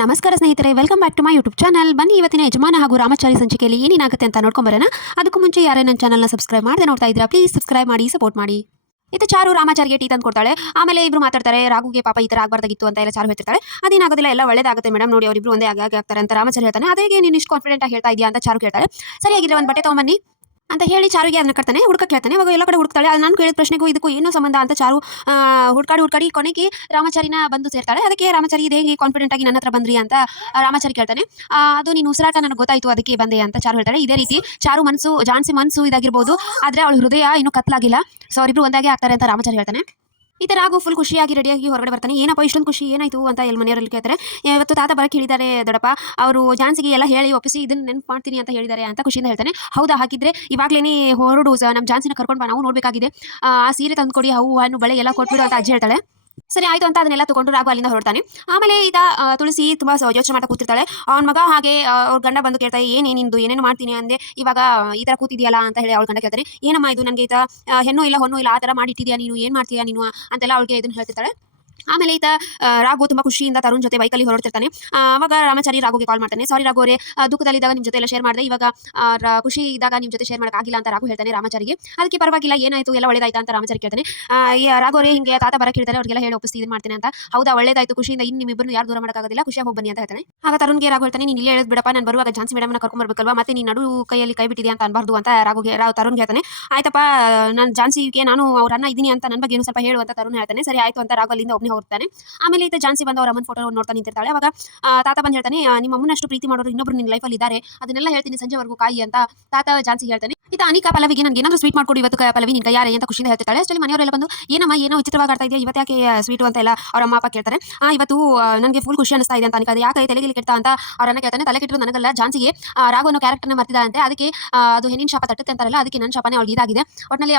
ನಮಸ್ಕಾರ ಸ್ನೇಹಿತರೆ, welcome back to my YouTube channel. ಬನ್ನಿ ಇವತ್ತಿನ ಯಜಮಾನ ಹಾಗೂ ರಾಮಚಾರಿ ಸಂಚಿಕೆಯಲ್ಲಿ ಏನೇನಾಗುತ್ತೆ ಅಂತ ನೋಡ್ಕೊಂಬರೋಣ. ಅದಕ್ಕೂ ಮುಂಚೆ ಯಾರೇ ನನ್ನ ಚಾನಲ್ನ ಸಬ್ಸ್ಕ್ರೈಬ್ ಮಾಡದೆ ನೋಡ್ತಾ ಇದ್ದೀರಾ, ಪ್ಲೀಸ್ ಸಬ್ಸ್ಕ್ರೈಬ್ ಮಾಡಿ, ಸಪೋರ್ಟ್ ಮಾಡಿ. ಇದು ಚಾರು ರಾಮಾಚಾರಿಗೆ ಟೀ ತಂದು ಕೊಡ್ತಾಳೆ. ಆಮೇಲೆ ಇಬ್ರು ಮಾತಾಡ್ತಾರೆ. ರಾಘುಗೆ ಪಾಪ ಈ ಥರ ಆಗಬಾರ್ದಾಗಿತ್ತು ಅಂತ ಎಲ್ಲ ಚಾರು ಹೇಳ್ತಿರ್ತಾಳೆ. ಅದೇನಾಗೋದಿಲ್ಲ, ಎಲ್ಲ ಒಳ್ಳೇದಾಗುತ್ತೆ ಮೇಡಮ್, ನೋಡಿ ಅವರಿಬ್ರು ಒಂದೇ ಆಗ್ತಾರೆ ಅಂತ ರಾಮಾಚಾರಿ ಹೇಳ್ತಾನೆ. ಅದೇಗೆ ನೀನು ಇಷ್ಟು ಕಾನ್ಫಿಡೆಂಟ್ ಆಗಿ ಹೇಳ್ತಾ ಇದೆಯಾ ಅಂತ ಚಾರು ಕೇಳ್ತಾಳೆ. ಸರಿಯಾಗಿದ್ರೆ ಒಂದು ಬಟ್ಟೆ ತೊಗೊಂಬನ್ನಿ ಅಂತ ಹೇಳಿ ಚಾರುಗೆ ಅದನ್ನ ಕಟ್ತಾನೆ. ಹುಡುಕಕ್ಕೆ ಹೇಳ್ತಾನೆ. ಅವಾಗ ಎಲ್ಲ ಕಡೆ ಹುಡುಕ್ತಾಳೆ. ನಾನು ಕೇಳಿದ ಪ್ರಶ್ನೆಗೂ ಇದಕ್ಕೂ ಏನೋ ಸಂಬಂಧ ಅಂತ ಚಾರು ಹುಡ್ಕಾಡಿ ಕೊನೆಗೆ ರಾಮಾಚಾರಿನ ಬಂದು ಸೇರ್ತಾಳೆ. ಅದಕ್ಕೆ ರಾಮಾಚಾರಿ ಇದು ಹೇಗೆ ಕಾನ್ಫಿಡೆಂಟ್ ಆಗಿ ನನ್ನ ಹತ್ರ ಬಂದ್ರಿ ಅಂತ ರಾಮಾಚಾರಿ ಕೇಳ್ತಾನೆ. ಅದು ನೀನು ಉಸಿರಾಟ ನನಗೆ ಗೊತ್ತಾಯ್ತು, ಅದಕ್ಕೆ ಬಂದೆ ಅಂತ ಚಾರು ಹೇಳ್ತಾಳೆ. ಇದೇ ರೀತಿ ಚಾರು ಮನಸ್ಸು, ಜಾನ್ಸಿ ಮನಸ್ಸು ಇದಾಗಿರ್ಬೋದು, ಆದರೆ ಅವಳ ಹೃದಯ ಇನ್ನೂ ಕತ್ಲಾಗಿಲ್ಲ. ಸೊ ಅವರಿಬ್ರು ಒಂದಾಗೆ ಆಗ್ತಾರೆ ಅಂತ ರಾಮಾಚಾರಿ ಹೇಳ್ತಾನೆ. ಈ ಥರ ರಾಘು ಫುಲ್ ಖುಷಿಯಾಗಿ ರೆಡಿಯಾಗಿ ಹೊರಗಡೆ ಬರ್ತಾನೆ. ಏನಪ್ಪ ಇಷ್ಟೊಂದು ಖುಷಿ, ಏನಾಯಿತು ಅಂತ ಎಲ್ಲ ಮನೆಯವರಲ್ಲಿ ಕೇಳ್ತಾರೆ. ಇವತ್ತು ತಾತ ಬರಕ್ಕೆ ಹೇಳಿದ್ದಾರೆ ದೊಡ್ಡಪ್ಪ, ಅವರು ಜಾನ್ಸಿಗೆ ಎಲ್ಲ ಹೇಳಿ ಒಪ್ಪಿಸಿ ಇದನ್ನ ನೆನಪು ಮಾಡ್ತೀನಿ ಅಂತ ಹೇಳಿದ್ದಾರೆ ಅಂತ ಖುಷಿಯಿಂದ ಹೇಳ್ತಾನೆ. ಹೌದಾ, ಹಾಕಿದ್ರೆ ಇವಾಗಲೇ ಹೊರಡು, ನಮ್ಮ ಜಾನ್ಸಿನ ಕರ್ಕೊಂಡು ಬಾ, ನಾವು ನೋಡಬೇಕಾಗಿದೆ. ಆ ಸೀರೆ ತಂದುಕೊಡಿ, ಹೂವು ಹಣ್ಣು ಬಳೆ ಎಲ್ಲ ಕೊಟ್ಬಿಡು ಅಂತ ಅಜ್ಜಿ ಹೇಳ್ತಾಳೆ. ಸರಿ ಆಯಿತು ಅಂತ ಅದನ್ನೆಲ್ಲ ತಗೊಂಡು ರಾಘು ಅಲ್ಲಿಂದ ಹೊರಡ್ತಾನೆ. ಆಮೇಲೆ ಈಗ ತುಳಸಿ ತುಂಬ ಯೋಚನೆ ಮಾಡ್ತಾ ಕೂತಿರ್ತಾಳೆ. ಅವ್ನ ಮಗ ಹಾಗೆ ಅವ್ರ ಗಂಡ ಬಂದು ಕೇಳ್ತಾರೆ, ಏನೇನಿಂದು ಏನೇನು ಮಾಡ್ತೀನಿ ಅಂದೆ, ಇವಾಗ ಈ ಥರ ಕೂತಿದೆಯಲ್ಲ ಅಂತ ಹೇಳಿ ಅವ್ಳ ಗಂಡ ಕೇಳ್ತಾರೆ. ಏನಮ್ಮ ಇದು, ನನಗೆ ಈ ಹೆಣ್ಣು ಇಲ್ಲ ಹೊಣ್ಣು ಇಲ್ಲ ಆ ಥರ ಮಾಡಿಟ್ಟಿದ್ಯಾ ನೀನು, ಏನು ಮಾಡ್ತೀಯಾ ನೀನು ಅಂತೆಲ್ಲ ಅವಳಿಗೆ ಇದನ್ನು ಹೇಳ್ತಿರ್ತಾಳೆ. ಆಮೇಲೆ ರಾಘು ತುಂಬ ಖುಷಿಯಿಂದ ತರುಣ್ ಜೊತೆ ಬೈಕಲ್ಲಿ ಹೊರಡ್ತಿರ್ತಾನೆ. ಅವಾಗ ರಾಮಾಚಾರಿ ರಾಘುಗೆ ಕಾಲ್ ಮಾಡ್ತಾನೆ. ಸಾರಿ ರಾಘು ಅವರೇ, ದುಃಖದಲ್ಲಿದ್ದಾಗ ನಿಮ್ಮ ಜೊತೆ ಎಲ್ಲ ಶೇರ್ ಮಾಡಿದೆ, ಇವಾಗ ಖುಷಿ ಇದ್ದಾಗ ನಿಮ್ಮ ಜೊತೆ ಶೇರ್ ಮಾಡೋಕ್ಕಾಗಿಲ್ಲ ಅಂತ ರಾಘು ಹೇಳ್ತಾನೆ ರಾಮಾಚಾರಿಗೆ. ಅದಕ್ಕೆ ಪರವಾಗಿಲ್ಲ, ಏನಾಯಿತು, ಎಲ್ಲ ಒಳ್ಳೇದಾಯ್ತಾ ಅಂತ ರಾಮಾಚಾರಿ ಕೇಳ್ತಾನೆ. ರಾಘು ಅವರೇ, ಹಿಂಗೆ ತಾತ ಬರಕ್ಕೆ ಹೇಳ್ತಾರೆ, ಅವ್ರಿಗೆಲ್ಲ ಹೇಳಿ ಒಪ್ಪಿಸಿ ಇದು ಮಾಡ್ತೇನೆ ಅಂತ. ಹೌದಾ, ಒಳ್ಳೇದಾಯ್ತು, ಖುಷಿಯಿಂದ ಇನ್ನು ನಿಮ್ಮಿಬ್ಬರು ಯಾರು ದೂರ ಮಾಡೋಕ್ಕಾಗೋದಿಲ್ಲ, ಖುಷಿಯಾಗಿ ಹೋಗಿ ಬನ್ನಿ ಅಂತ ಹೇಳ್ತಾನೆ. ಆಗ ತರುಣ್ಗೆ ರಾಘು ಹೇಳ್ತಾನೆ, ನೀನು ಇಲ್ಲೇ ಹೇಳಿದ್ ಬಿಡಪ್ಪ, ನಾನು ಬರುವಾಗ ಜಾನ್ಸಿ ಮೇಡಮ್ನ ಕರ್ಕೊಂಡ್ಬರ್ಬೇಕಲ್ವಾ, ಮತ್ತೆ ನೀನು ನಡು ಕೈಯಲ್ಲಿ ಕೈ ಬಿಟ್ಟಿದ್ಯಾ ಅಂತ ಅನ್ಬಾರ್ದು ಅಂತ ತರುಣ್ಗೆ ಹೇಳ್ತಾನೆ. ಆಯ್ತಪ್ಪ, ನಾನು ಜಾನ್ಸಿಗೆ ನಾನು ಅವ್ರ ಅನ್ನ ಇದ್ದೀನಿ ಅಂತ ನನ್ನ ಬಗ್ಗೆ ಏನು ಸ್ವಲ್ಪ ಹೇಳು ಅಂತ ತರುಣ್ ಹೇಳ್ತಾನೆ. ಸರಿ ಆಯಿತು ಅಂತ ರಾಘು ಅಲ್ಲಿಂದ ಒಬ್ಬನೇ ಹೋಗ್ತಾನೆ. ಆಮೇಲೆ ಜಾನ್ಸಿ ಬಂದು ಅವ್ರ ಅಮ್ಮನ ಫೋಟೋ ನೋಡ್ತಾ ನಿಂತಿರ್ತಾಳೆ. ಅವಾಗ ತಾತ ಬಂದು ಹೇಳ್ತಾನೆ, ನಿಮ್ಮ ಅಮ್ಮನಷ್ಟು ಪ್ರೀತಿ ಮಾಡೋರು ಇನ್ನೊಬ್ರು ನಿನ್ನ ಲೈಫಲ್ಲಿ ಇದ್ದಾರೆ, ಅದನ್ನೆಲ್ಲ ಹೇಳ್ತೀನಿ ಸಂಜೆವರೆಗೂ ಕಾಯಿ ಅಂತ ತಾತ ಜಾನ್ಸಿ ಹೇಳ್ತಾನೆ. ಅನಿಕಾ ಪಲ್ಲವಿಗೆ ನನಗೆ ಏನಾದರೂ ಸ್ವೀಟ್ ಮಾಡ್ಕೊಡು ಇವತ್ತು, ಪಲ್ಲವಿ ನಿನ್ನ ಕೈಯಾರೆ ಅಂತ ಖುಷಿಯಿಂದ ಹೇಳ್ತಿರ್ತಾಳೆ. ಅಷ್ಟರಲ್ಲಿ ಮನೆಯವರೆಲ್ಲ ಬಂದು, ಏನಮ್ಮ ಏನೋ ವಿಚಿತ್ರವಾಗಿ ಆಡ್ತಾ ಇದೆಯಾ, ಇವತ್ತು ಯಾಕೆ ಸ್ವೀಟು ಅಂತ ಎಲ್ಲ ಅವ್ರ ಅಮ್ಮ ಅಪ್ಪ ಕೇಳ್ತಾರೆ. ಇವತ್ತು ನನಗೆ ಫುಲ್ ಖುಷಿ ಅನಿಸ್ತಾ ಇದೆ ಅಂತ ಅನಿಕಾ, ಯಾಕೆ ತಲೆಗೆ ಕೆಡ್ತಾ ಅಂತ ಅವ್ರನ್ನ ಕೇಳ್ತಾನೆ. ತಲೆ ಕೆಟ್ಟರು ನನಗಲ್ಲ, ಜಾನ್ಸಿಗೆ ರಾಘು ಅನ್ನೋ ಕ್ಯಾರೆಕ್ಟರ್ನ ಮರ್ತಿದ್ದಾರಂತೆ, ಅದಕ್ಕೆ ಅದು ಹೆಣ್ಣಿನ ಶಾಪ ತಟ್ಟುತ್ತೆ ಅಂತಾರಲ್ಲ, ಅದಕ್ಕೆ ನನ್ನ ಶಾಪನೇ ಅವಳು ಇದಾಗಿದೆ. ಒಟ್ಟಿನಲ್ಲಿ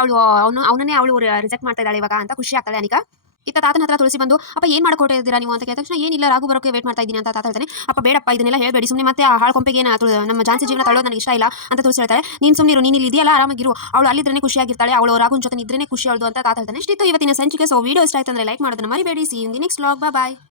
ಅವನನ್ನೇ ಅವಳು ರಿಜೆಕ್ಟ್ ಮಾಡ್ತಾ ಇದ್ದಾಳೆ ಇವಾಗ ಅಂತ ಖುಷಿ ಆಗ್ತಾಳೆ ಅನಿಕಾ. ತಾತನ ಹತ್ರ ತುಳಸಿ ಬಂದು, ಅಪ್ಪ ಏನು ಮಾಡ್ಕೊಟ್ಟೆ ಇದ್ದೀರಾ ನೀವು ಅಂತ ಕೇಳಿದ ತಕ್ಷಣ, ಏನಿಲ್ಲ ರಾಘು ಬರೋಕೆ ವೇಟ್ ಮಾಡ್ತಾ ಇದ್ದೀನಿ ಅಂತ ತಾತ ಹೇಳ್ತಾನೆ. ಅಪ್ಪ ಬೇಡಪ್ಪ, ಇದನ್ನೆಲ್ಲ ಹೇಳಬೇಡಿ, ಸುಮ್ಮನೆ ಮತ್ತೆ ಆ ಹಾಳು ಕೊಂಪೆಗೆ ನಮ್ಮ ಜಾನ್ಸಿ ಜೀವನ ತಳ್ಳೋದು ನನಗೆ ಇಷ್ಟ ಇಲ್ಲ ಅಂತ ತುಳಸಿ ಹೇಳ್ತಾಳೆ. ನೀನು ಸುಮ್ಮನಿರು, ನೀನು ಇಲ್ಲಿ ಇದೆಯಲ್ಲ, ಆರಾಮಾಗಿರು, ಅವಳು ಅಲ್ಲಿದ್ರೇ ಖುಷಿಯಾಗಿರ್ತಾಳೆ, ಅವಳು ರಾಘುನ ಜೊತೆ ಇದ್ರೇ ಖುಷಿ ಅವಳು ಅಂತ ತಾತ ಹೇಳ್ತಾನೆ. ಇಷ್ಟಿತ್ತು ಇವತ್ತಿನ ಸಂಚಿಕೆ. ಸೊ ವಿಡಿಯೋ ಇಷ್ಟ ಆಯ್ತು ಅಂದರೆ ಲೈಕ್ ಮಾಡೋದನ್ನ ಮರಿಬೇಡಿ. See in the next vlog. Bye.